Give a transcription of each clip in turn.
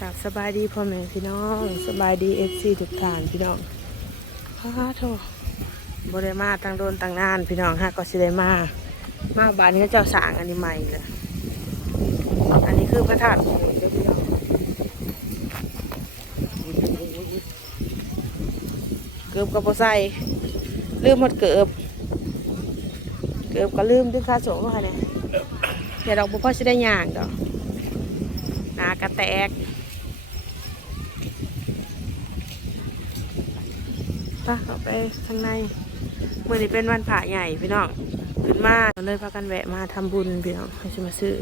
กับสบายดีพ่อแม่พี่น้องสบายดีเอฟซีทุกท่านพี่น้องฮ่าโถบริมาตั้งโดนตั้งนาน พี่น้องฮะก็สิได้มามาบ้านนี้เขาเจ้าสางอันนี้ใหม่เลยอันนี้คือพระธาตุเด้อพี่น้องเกือบกับโบใส่ลืมหมดเกือบเกือบก็ลืมดึงคาโสมาเนี่ยเดี๋ยวเราบุพ่อจะได้ย่างดอกนากระแตก ปะเข้าไปข้างในเมื่อนี้เป็นวันพระใหญ่พี่น้องขึ้นมาเลยพากันแวะมาทำบุญพี่น้องให้ชิมาซื้อ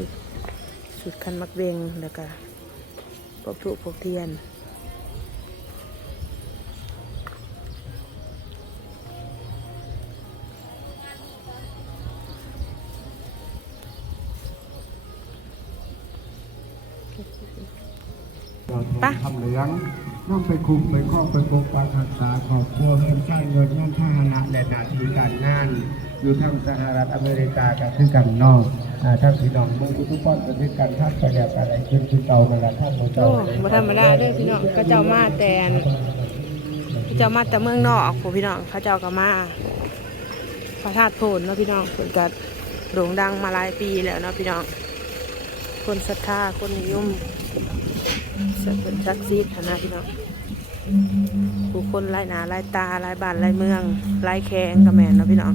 สุดคันมักเบงแล้วก็ปกถูกปกเทียนปะทำเหลือง น้องไปคุมไปครอบไปปกปักรักษาครอบครัวเงินสร้างเงินน้ำพาหนะและหนาทีการงาน อยู่ทั้งสหรัฐอเมริกากับคือกันนอกอ่าทั้งพี่น้องเมืองทุกป้อนกันด้วยกันท่านประหยัดอะไรขึ้นคือเก่ามาละท่านโมเจ้าโอ้บ่ธรรมดาเด้อพี่น้องก็เจ้ามาแต่นเขาเจ้ามาแต่เมืองนอกผู้พี่น้องเขาเจ้าก็มาพระธาตุโพนเนาะพี่น้องเพิ่นก็โด่งดังมาหลายปีแล้วเนาะพี่น้อง คนศรัทธาคนนิยม สักเป็นชักซีดนะพี่น้องผู้คนไล่หนาไล่ตาไล่บ้านไล่เมืองไล่แข้งกับแม่นเนาะพี่น้อง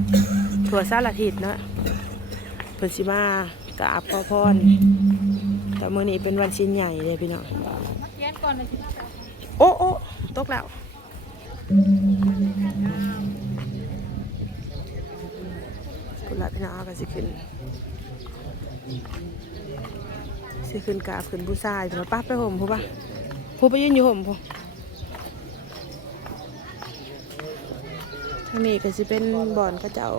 ทั่วสารทิศเนาะเพิ่นสิมากราบขอพรแต่มื้อนี้เป็นวันชิ้นใหญ่เลยพี่น้องโอ้โอ้ตกแล้วคุณละพี่น้องก็สิขึ้น สิขึ้นกราบขึ้นผู้ชายมาป้าไปห่มผู้ปะผู้ไปยืนอยู่ห่มผู้ทางนี้ก็สิเป็นบ่อนเขาเจ้า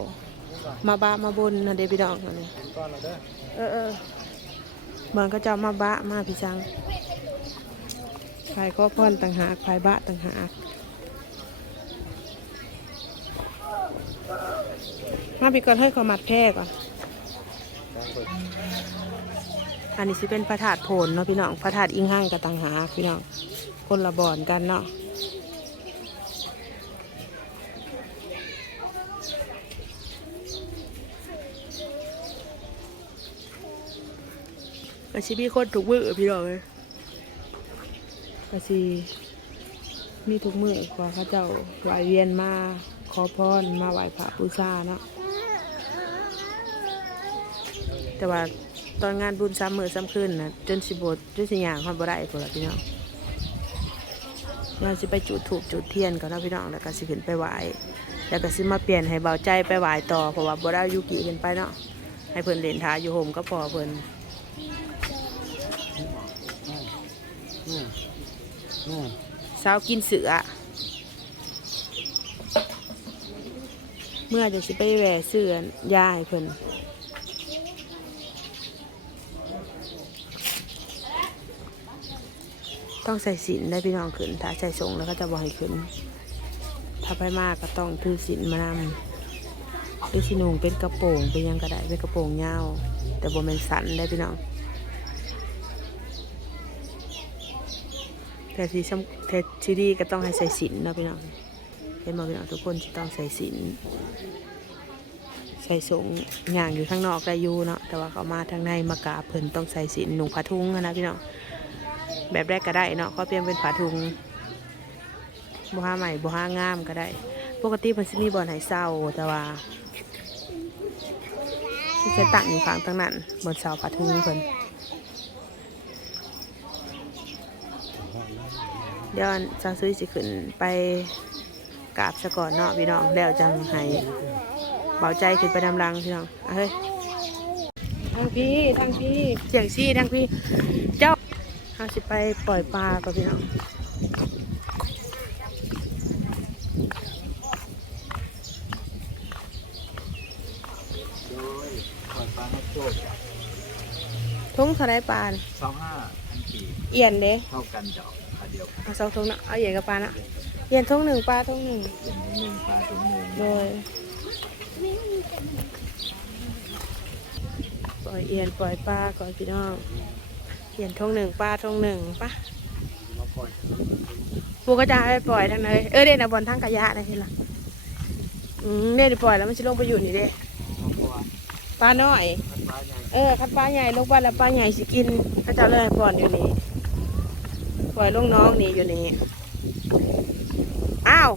มาบะมาบนนะเดพี่น้องอันนี้เออเออบ่อนเขาเจ้ามาบะมาพี่จังภายก็พ่อนต่างหากภายบะต่างหากมาพี่ก่อนให้ขอมัดแพร่ก่อน อันนี้สิเป็นพระธาตุโพนเนาะพี่น้องพระธาตุอิงห้างกับตังหาพี่น้องคนละบ่อนกันเนาะก็สิมีคนถูกมือพี่น้องเลยก็สิมีทุกมือกว่าเขาเจ้าไหวเวียนมาขอพรมาไหวพระบูชาเนาะแต่ว่า ตอนงานบุญซ้ำมือซ้ำคืนนะจนสิบดจนสิหยางความบ่ได้พอละพี่น้องงานสิไปจุดถูกจุดเทียนก่อนนะพี่น้องแล้วก็สิขึ้นไปไหวแล้วก็สิมาเปลี่ยนให้เบาใจไปไหวต่อเพราะว่าบ่ได้ยุกิขึ้นไปเนาะให้เพิ่นเล่นทาอยู่โฮมก็พอเพิ่นสาวกินเสือเมื่อจะสิไปแหวเสือยาให้เพิ่น ต้องใส่สินได้พี่น้องขึ้น ถ้าใส่ทรงแล้วก็จะบ่ให้ขึ้น ถ้าไปมากก็ต้องถือสินมานำหรือสิหนุงเป็นกระโปรงเป็นยังก็ไดเป็นกระโปรงยาวแต่บ่เป็นสันได้พี่น้อง แต่ที่สำแต่ที่ดีก็ต้องให้ใส่สินเนะพี่น้องเห็นบ่พี่น้องทุกคนที่ต้องใส่สินใส่สงย่างอยู่ข้างนอกได้อยู่เนาะแต่ว่าเขามาทางในมากราบเพิ่นต้องใส่สินหนุ่งผ้าทุงนะพี่น้อง แบบแรกก็ได้เนาะเขาเปลี่ยนเป็นผ้าถุงบุห้าใหม่บุห้างามก็ได้ ปกติมันจะมีบอลไหเศร้าแต่ว่าที่จะตั้งอยู่ข้างตั้งนั้นบนเสาผ้าถุงเพิ่นเดี๋ยวซาซุยสิขึ้นไปกราบสะก่อนเนาะพี่น้องแล้วจังให้เบาใจขึ้นไปดำรังพี่น้องเอาเฮ้ยทางพี่ทางพี่เสียงซี่ทางพี่เจ้า เราสิไปปล่อยปลากับพี่น้องทุ่งเท่าไรปลาน่ะสองห้าพันกี่เอียนเด้เท่ากันดอกขาเดียวกันเอาสองทุ่งเนาะเอาเอียนกับปลาเนาะเอียนทุ่งหนึ่งปลาทุ่งหนึ่งเป็นหนึ่งปลาถุงหนึ่งโดยปล่อยเอียนปล่อยปลาก่อนพี่น้อง เอียนทุ่งหนึ่งปลาทุ่งหนึ่งปะปล่อยปูก็จะให้ไปปล่อยทางไหนเออเด่นนะบอลทางกะยะนะทีละอืมเด่นปล่อยแล้วมันจะลงไปอยู่นี่เด้เพราะว่าปลาน้อยมันปลาใหญ่เออคัดปลาใหญ่ลงไปแล้วปลาใหญ่สิกินเขาจะเลยให้ปล่อยอยู่นี่ปล่อยลงน้องนี่อยู่นี่อ้าว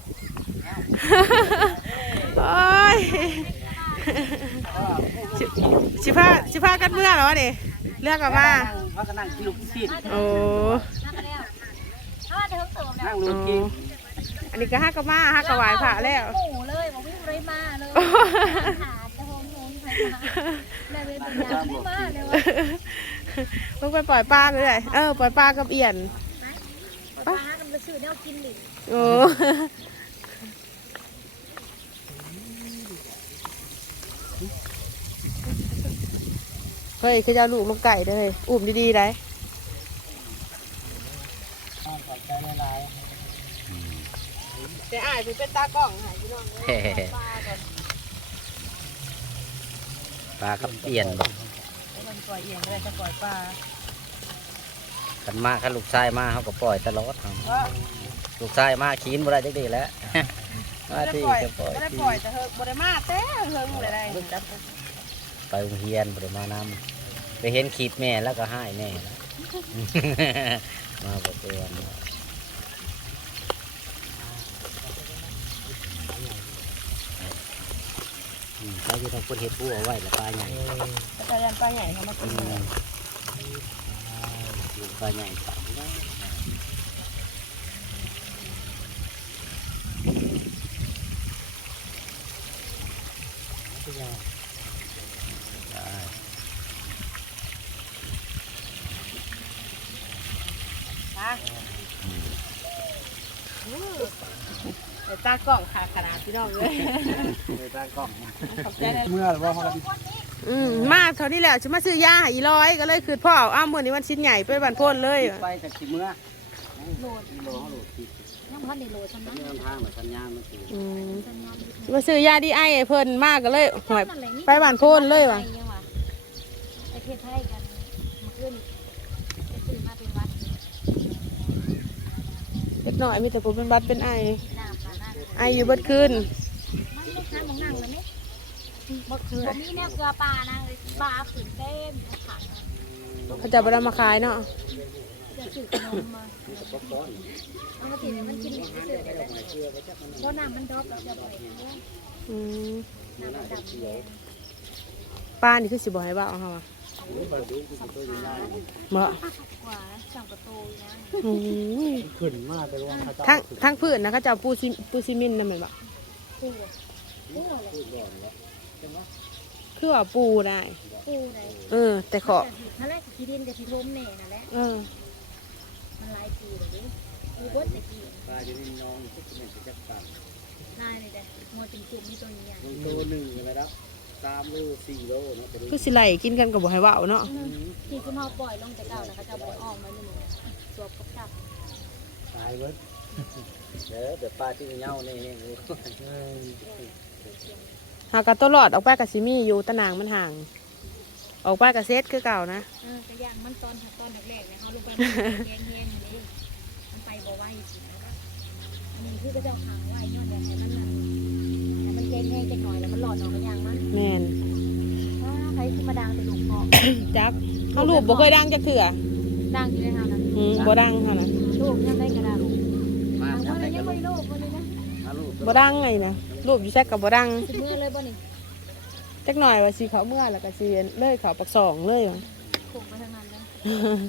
โอ้ยสิสิพาสิพากันเมื่อเหรอวะนี่ เลือกกลับมาว่าก็นั่งกินลูกชิ้นโอ้ถ้าเธอเติมแล้วนั่งลูกกินอันนี้ก็ห้ากระมาห้ากระวายผ่าแล้วหมูเลยบอกวิ่งไรมาเลยหาจะโฮมโฮมไปมาแม่เป็นปัญญาไม่มาเลยวะลงไปปล่อยปลาเลยเออปล่อยปลากับเอียนปลากันไปซื้อแนวกินดิโอ้ เฮ้ยคือจะเอาลูกลงไก่เด้อเฮ้ยอุ้มดีๆได้แต่อายเป็นตากล้องหายพี่น้องเอ้ยปลาก่อนปลากับเปลี่ยนบ่มันปล่อยเอียนเลยจะปล่อยปลากันมาคันลูกชายมาเขาก็ปล่อยตลอดครับก็ลูกชายมาขีนบ่ได้จักดีแหล้วมาไม่ได้ที่ปล่อยจะปล่อยไม่ได้ที่ปล่อยแต่เฮงบ่ได้มาแต่เฮงเลยได้ไปโรงเรียนบ่ได้มานำ ไปเห็นคลิปแม่แล้วก็ให้แม่มาบ่เตือนอืมเขาอยู่ทางคนเฮ็ดผู้เอาไว้แล้วปลาใหญ่แต่จะยันปลาใหญ่เขามากินเลยมอยู่ปลาใหญ่ตับได้ได้ แต่ตากล้องขาขนาด พี่น้องเลยเลยตากล้องขอบใจนะเมื่อหรือว่าเขากันอืมมาเท่านี้แหละฉันมาซื้อยาให้อีร้อยก็เลยคือพ่ออ้าวมื่อนี้วันชิ้นใหญ่ไปบันพ่นเลยไปจากสิเมื่อโหลดโลเขาโหลดที่ยังพันในโหลดฉันนะเดินทางแบบสัญญาณมันสิอืมฉันยอมสิมาซื้อยาดีไอให้เพิ่นมากก็เลยหอยไปบันพ่นเลยว่ะประเทศไทยกันมาขึ้นไปซื้อมาเป็นวัด เล็กหน่อยมีแต่ผมเป็นบัดเป็นไอน้ำมาหน้า ไออยู่เบิดคืนมันลูกค้ามองนั่งเลยไหมหมดคืออันนี้เนี่ยเกลือปลานะปลาขืนเต็มขังเขาจะไปนำมาขายเนาะจะสื่อขนมมาปกติเนี่ยมันกินเหล็กเสื่อได้เลยเพราะน้ำมันดรอปเราจะปล่อยอืมน้ำมันดำเลยป้านี่คือสิบ่ให้บ้าเอาเฮาอะ บ่กว่าสองประตูนะโอ้ยขึ้นมากแต่ว่าเขาจะทั้งทั้งพื้นนะเขาจะเอาปูซิปูซิมินนั่นแม่นบ่ปูปูอะไรคือว่าปูได้ ปูไหนเออ แต่ขอถ้าแรกที่ดินกับที่ทมเนี่ยนั่นแหละเออ มันลายปูเลยปูบดแต่กี่ปลาจะมีน้องที่เป็นจักรปลาลายเลยแต่มัวเป็นกลุ่มนี่ตัวนี้อย่างมันตัวหนึ่งใช่ไหมครับ สามโลสี่โลเนาะเป็นคือสิไล่กินกันกับบ่ให้เว้าเนาะที่คุณพ่อปล่อยลงแต่เก่าแล้วเขาจะปล่อยออกมาหนึ่งสวบกับจับตายเบิดเด้อเดี๋ยวปลาที่เหงานี่นี่หากระตัวหลอดออกไปกับซิมีอยู่ตะนางมันห่าง ออกไปกับเซตคือเก่านะเออกระย่างมันตอนตอนแรกๆเนี่ยเขาลงไปมันแห้งแห้งนี่มันไปบ่ไหวสิ อันนี้คือกระเจ้าขางไหวย้อนแต่ให้มันน่ะให้มันแห้งแห้งจักหน่อยแล้วมันหลอดออกกระย่างมันแมนถ้าใครขึ้นมาดังแต่ลูกพอจักเขาลูกบ่เคยดังจักเถื่อดังอยู่ในเฮานะอืมบ่ดังเท่านั้นลูกยังได้กระดังมาเอาจัวับนได้นี้กัยันงไม่ลูกวันนี้นะมาลูกบ่ดังไงนะรูปอยู่แซกกับบ่ดังสิมือเลยบ่นี่จักหน่อยว่าสิเขาเมื่อแล้วก็สิเลยเขาปักสองเลยว่ะถูกมาทางนั้นนะ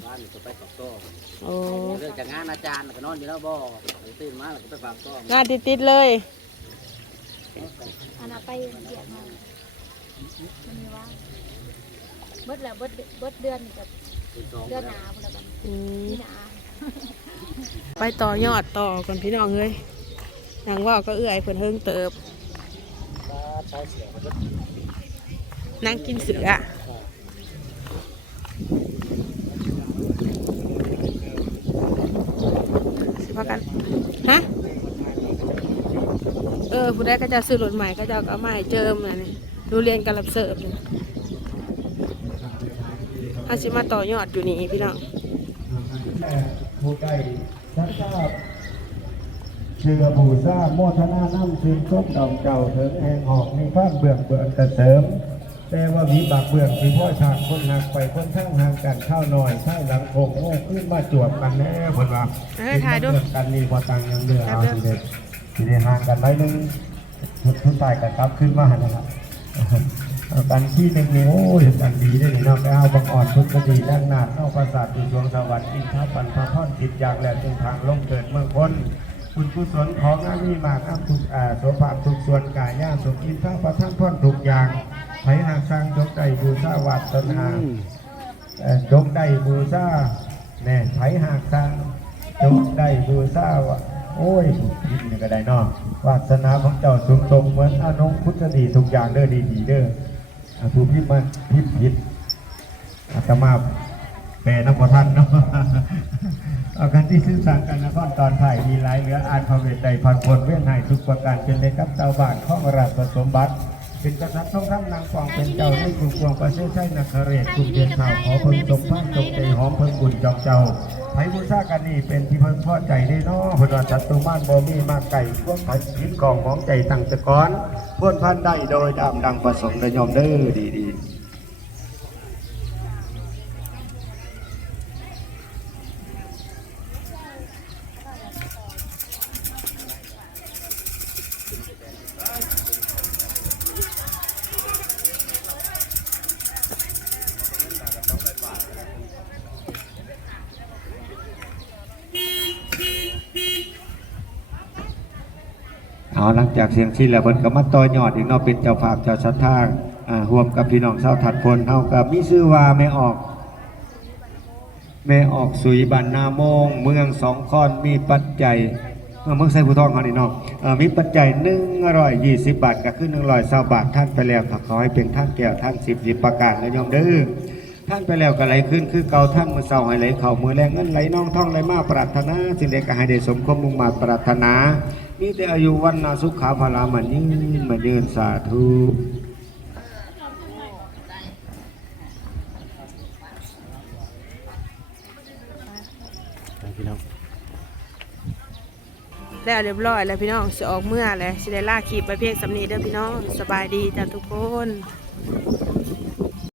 บ้านจะไปปากซอกโอ้เรื่องจากงานอาจารย์ก็นอนอยู่แล้วบ่ตื่นมาแล้วก็ไปปากซอกงานติดๆเลยอันน่ะไปเกียดมันมันมีว่าเบิดแล้วเบิดเบิดเดือนกับตื่นสองเดือนหนาพุ่นละบัดอืมนี่หนาไปต่อยอดต่อก่อนพี่น้องเอ้ยนางว่าก็เอื้อยเพิ่นเฮิงเติบปลาใช้เสียงมันก็นางกินเสือสิพากัน ฮะ เออผู้ใดก็จะซื้อรถใหม่ก็จะเอามาให้เจิมนะนี่ดูเรียนการรับเสิร์ฟนี่ถ้าสิมาต่อยอดอยู่นี่พี่น้องแหละผู้ใดสักทราบเชื่อผู้ทราบโมทนาน้ำซึมซุกดอกเจ้าถึงแห่งหอกมีความเบื่อเบื่อกระเสริมแต่ว่าวิบากเบื่อที่พ่อฉากคนหักไปคนข้างห่างกันข้าวหน่อยใช่หลังคงโอ้ขึ้นมาจวบกันแน่ผลว่าเอ้ยถ่ายดูเรื่องกันนี่พอตังยังเดือเอาสิเด็ด สิได้ห่างกันไว้นึงทุกทุกตายกันครับขึ้นมานะครับเอากันที่หนึ่งนี่โอ้ยกันดีได้เลยเนาะไปเอาบางอ่อนพุทธดีด้านหน้าเข้าประสาทอยู่ดวงสวรรค์อินทปันพระท่อนจิตอยากแหลมเป็นทางลงเกิดเมืองคนคุณกุศลของอามีมากอัพทุกอ่าโสภาพทุกส่วนกายย่าสุกินท้าประท่านท่อนทุกอย่างไผหากสร้างยกใจบูชาวัดตนหาเอ่อยกได้บูชาแน่ไผหากสร้างยกได้บูชาว่า โอ้ยผิดนี่ก็ได้เนาะวาสนาของเจ้าสูงตรงเหมือนอนุพุทธดีทุกอย่างเด้อดีดีๆเด้อผู้พิมพ์มันพิมพ์ผิดอาตมาแปลน้ำพอท่านเนาะเอากันที่สื่อสารกันนครตอนไทยมีหลายเหลืออ่านพระเวทใดพันคนเวียนให้ทุกประการเป็นเลยกับเจ้าบ้านข้องราชสมบัติเป็นกษัตริย์ทรงคำนางฟองเป็นเจ้าในกรุงกวงประเทศไทยนาคเรศกรุงเดียนข่าวขอเพิ่งสมพานจงใจหอมเพิ่งบุญจองเจ้า ไผบูชากันนี่เป็นที่เพิ่งพอใจได้เนาะพนว่าจัตุมานบ่มีมากไก่พวกผัดยินกองของใจตั้งตะกอนพ้นพันได้โดยดำดังประสงค์ระยอมเด้อดีดี หลังจากเสียงที่แล้วเพิ่นก็มาต่อยอดอีกเนาะเป็นเจ้าภาพเจ้าชัดทางอ่าร่วมกับพี่น้องชาวถัดพลเฮากับมีชื่อว่าแม่ออกแม่ออกสุยบันนาโมง เมืองสองคอนมีปัจจัยเออเมืองไซผู้ทองเขานี่เนาะเอ่อมีปัจจัย120บาทก็คือ120บาทท่านไปแล้วก็ขอให้เป็นท่านแก้วท่าน10 10ประการและยอมเด้อท่านไปแล้วก็ไหลขึ้นคือเก่าท่านมือเศร้าให้ไหลเข่ามือแรงเงินไหลน้องท่องไหลมาปรารถนาสิ่งใดก็ให้ได้สมความมุ่งมาปรารถนา มีแต่อายุวันนาสุขาภาลามันยิ่งมันยืนสาธุพี่น้องแล้วเรียบร้อยแล้วพี่น้องสิออกเมื่อแล้วสิได้ล่าขีบไปเพียงสำนีเด้อพี่น้องสบายดีจ้ะทุกคน